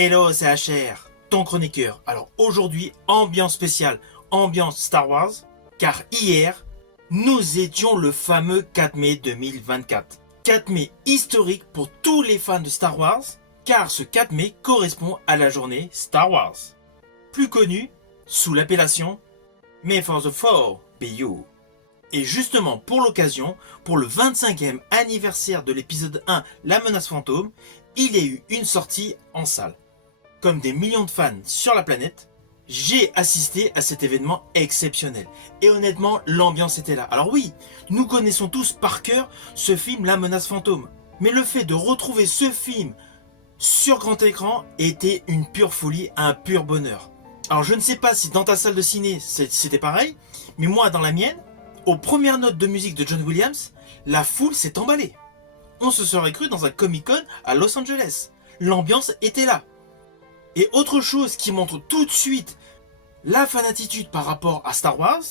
Hello, c'est HR, ton chroniqueur. Alors aujourd'hui, ambiance spéciale, ambiance Star Wars, car hier, nous étions le fameux 4 mai 2024. 4 mai historique pour tous les fans de Star Wars, car ce 4 mai correspond à la journée Star Wars, plus connue sous l'appellation May for the 4 be you. Et justement pour l'occasion, pour le 25e anniversaire de l'épisode 1 La menace fantôme, il y a eu une sortie en salle. Comme des millions de fans sur la planète, j'ai assisté à cet événement exceptionnel. Et honnêtement, l'ambiance était là. Alors oui, nous connaissons tous par cœur ce film La menace fantôme. Mais le fait de retrouver ce film sur grand écran était une pure folie, un pur bonheur. Alors je ne sais pas si dans ta salle de ciné c'était pareil, mais moi dans la mienne, aux premières notes de musique de John Williams, la foule s'est emballée. On se serait cru dans un Comic-Con à Los Angeles. L'ambiance était là. Et autre chose qui montre tout de suite la fanatitude par rapport à Star Wars,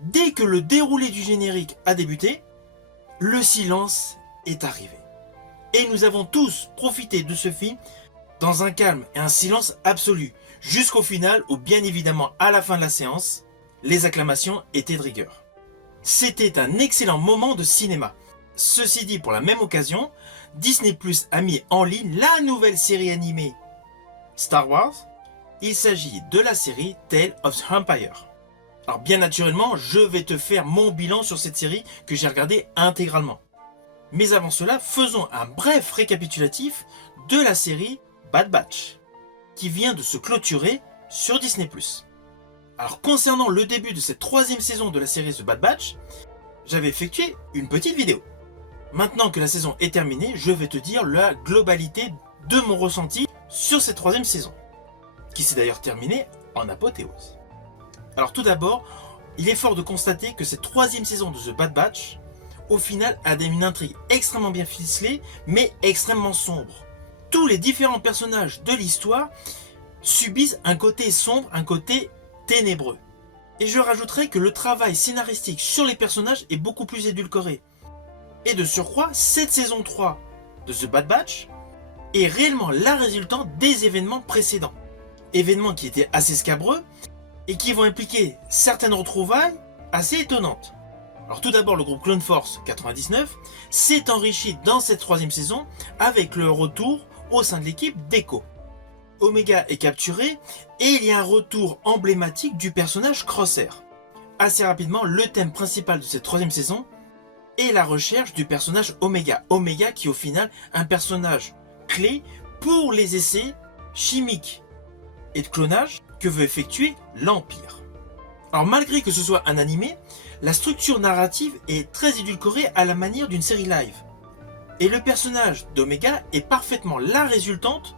dès que le déroulé du générique a débuté, le silence est arrivé. Et nous avons tous profité de ce film dans un calme et un silence absolu, jusqu'au final où bien évidemment à la fin de la séance, les acclamations étaient de rigueur. C'était un excellent moment de cinéma. Ceci dit, pour la même occasion, Disney Plus a mis en ligne la nouvelle série animée Star Wars. Il s'agit de la série Tales of the Empire. Alors bien naturellement, je vais te faire mon bilan sur cette série que j'ai regardée intégralement. Mais avant cela, faisons un bref récapitulatif de la série Bad Batch, qui vient de se clôturer sur Disney Plus. Alors concernant le début de cette troisième saison de la série The Bad Batch, j'avais effectué une petite vidéo. Maintenant que la saison est terminée, je vais te dire la globalité de mon ressenti sur cette troisième saison, qui s'est d'ailleurs terminée en apothéose. Alors tout d'abord, il est fort de constater que cette troisième saison de The Bad Batch, au final, a une intrigue extrêmement bien ficelée, mais extrêmement sombre. Tous les différents personnages de l'histoire subissent un côté sombre, un côté ténébreux. Et je rajouterai que le travail scénaristique sur les personnages est beaucoup plus édulcoré. Et de surcroît, cette saison 3 de The Bad Batch est réellement la résultante des événements précédents. Événements qui étaient assez scabreux et qui vont impliquer certaines retrouvailles assez étonnantes. Alors tout d'abord, le groupe Clone Force 99 s'est enrichi dans cette troisième saison avec le retour au sein de l'équipe d'Echo. Omega est capturé et il y a un retour emblématique du personnage Crosshair. Assez rapidement, le thème principal de cette troisième saison est la recherche du personnage Omega. Omega qui est au final un personnage clé pour les essais chimiques et de clonage que veut effectuer l'Empire. Alors malgré que ce soit un animé, la structure narrative est très édulcorée à la manière d'une série live. Et le personnage d'Omega est parfaitement la résultante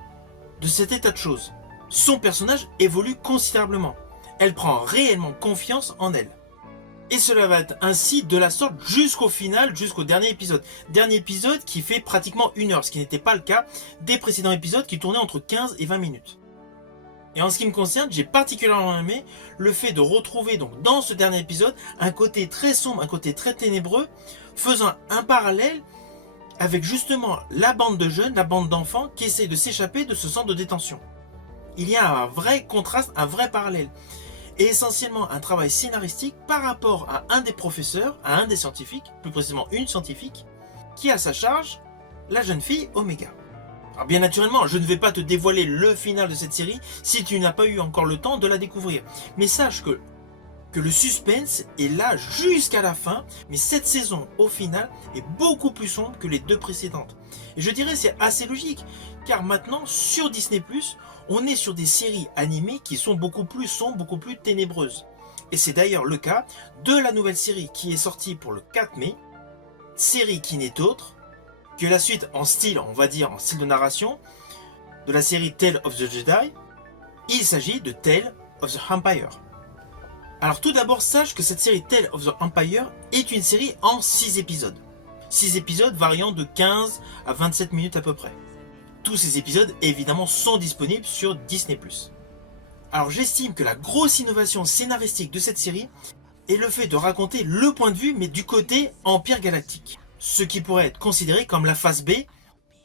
de cet état de choses. Son personnage évolue considérablement. Elle prend réellement confiance en elle. Et cela va être ainsi de la sorte jusqu'au final, jusqu'au dernier épisode. Dernier épisode qui fait pratiquement 1 heure, ce qui n'était pas le cas des précédents épisodes qui tournaient entre 15 et 20 minutes. Et en ce qui me concerne, j'ai particulièrement aimé le fait de retrouver donc dans ce dernier épisode un côté très sombre, un côté très ténébreux, faisant un parallèle avec justement la bande de jeunes, la bande d'enfants qui essayent de s'échapper de ce centre de détention. Il y a un vrai contraste, un vrai parallèle. Et essentiellement un travail scénaristique par rapport à un des professeurs, à un des scientifiques, plus précisément une scientifique, qui a à sa charge la jeune fille Omega. Alors bien naturellement, je ne vais pas te dévoiler le final de cette série si tu n'as pas eu encore le temps de la découvrir. Mais sache que le suspense est là jusqu'à la fin, mais cette saison au final est beaucoup plus sombre que les 2 précédentes. Et je dirais c'est assez logique, car maintenant sur Disney+, on est sur des séries animées qui sont beaucoup plus sombres, beaucoup plus ténébreuses. Et c'est d'ailleurs le cas de la nouvelle série qui est sortie pour le 4 mai, série qui n'est autre que la suite en style, on va dire en style de narration, de la série Tales of the Jedi. Il s'agit de Tales of the Empire. Alors tout d'abord, sache que cette série Tales of the Empire est une série en 6 épisodes. 6 épisodes variant de 15 à 27 minutes à peu près. Tous ces épisodes évidemment sont disponibles sur Disney+. Alors j'estime que la grosse innovation scénaristique de cette série est le fait de raconter le point de vue mais du côté Empire Galactique. Ce qui pourrait être considéré comme la face B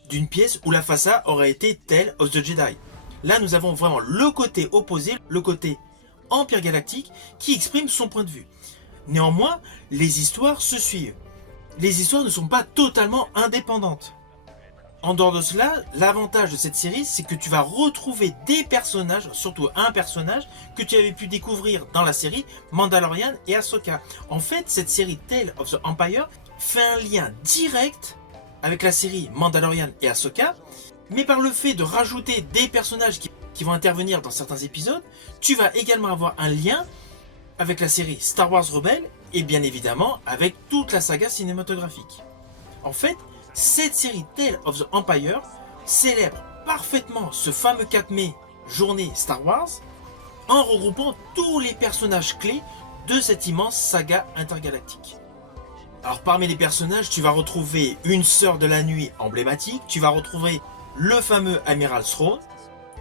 d'une pièce où la face A aurait été Tales of the Jedi. Là, nous avons vraiment le côté opposé, le côté Empire Galactique, qui exprime son point de vue. Néanmoins, les histoires se suivent. Les histoires ne sont pas totalement indépendantes. En dehors de cela, l'avantage de cette série, c'est que tu vas retrouver des personnages, surtout un personnage, que tu avais pu découvrir dans la série Mandalorian et Ahsoka. En fait, cette série Tales of the Empire fait un lien direct avec la série Mandalorian et Ahsoka, mais par le fait de rajouter des personnages qui vont intervenir dans certains épisodes, tu vas également avoir un lien avec la série Star Wars Rebels et bien évidemment avec toute la saga cinématographique. En fait, cette série Tales of the Empire célèbre parfaitement ce fameux 4 mai, journée Star Wars, en regroupant tous les personnages clés de cette immense saga intergalactique. Alors parmi les personnages, tu vas retrouver une sœur de la nuit emblématique, tu vas retrouver le fameux Amiral Thrawn,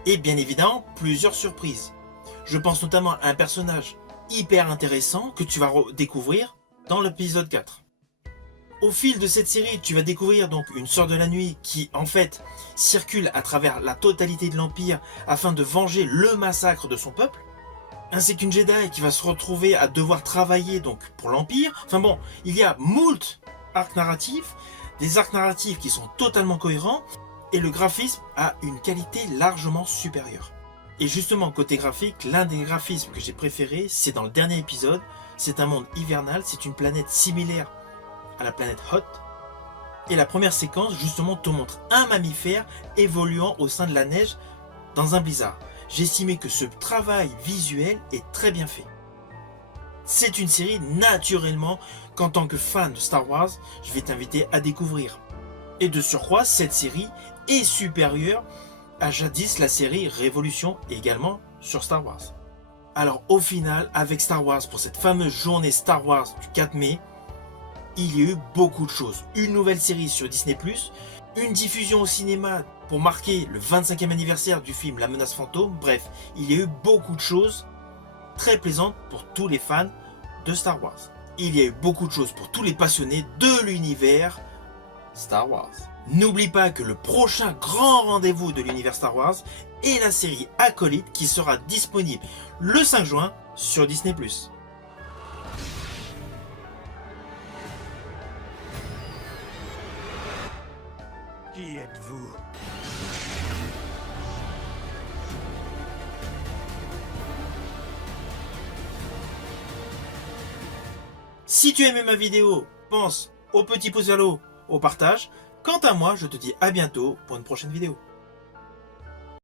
et bien évidemment plusieurs surprises. Je pense notamment à un personnage hyper intéressant que tu vas découvrir dans l'épisode 4. Au fil de cette série, tu vas découvrir donc une sœur de la nuit qui en fait circule à travers la totalité de l'Empire afin de venger le massacre de son peuple, ainsi qu'une Jedi qui va se retrouver à devoir travailler donc pour l'Empire. Enfin bon, il y a moult arcs narratifs, des arcs narratifs qui sont totalement cohérents, et le graphisme a une qualité largement supérieure. Et justement, côté graphique, l'un des graphismes que j'ai préféré, c'est dans le dernier épisode. C'est un monde hivernal, c'est une planète similaire à la planète Hoth. Et la première séquence, justement, te montre un mammifère évoluant au sein de la neige dans un blizzard. J'ai estimé que ce travail visuel est très bien fait. C'est une série, naturellement, qu'en tant que fan de Star Wars, je vais t'inviter à découvrir. Et de surcroît, cette série est supérieure à jadis la série Révolution, également sur Star Wars. Alors au final, avec Star Wars, pour cette fameuse journée Star Wars du 4 mai, il y a eu beaucoup de choses. Une nouvelle série sur Disney+, une diffusion au cinéma pour marquer le 25e anniversaire du film La Menace Fantôme. Bref, il y a eu beaucoup de choses très plaisantes pour tous les fans de Star Wars. Il y a eu beaucoup de choses pour tous les passionnés de l'univers Star Wars. N'oublie pas que le prochain grand rendez-vous de l'univers Star Wars est la série Acolyte qui sera disponible le 5 juin sur Disney+. Qui êtes-vous? Si tu as aimé ma vidéo, pense au petit pouce vers le haut, au partage. Quant à moi, je te dis à bientôt pour une prochaine vidéo.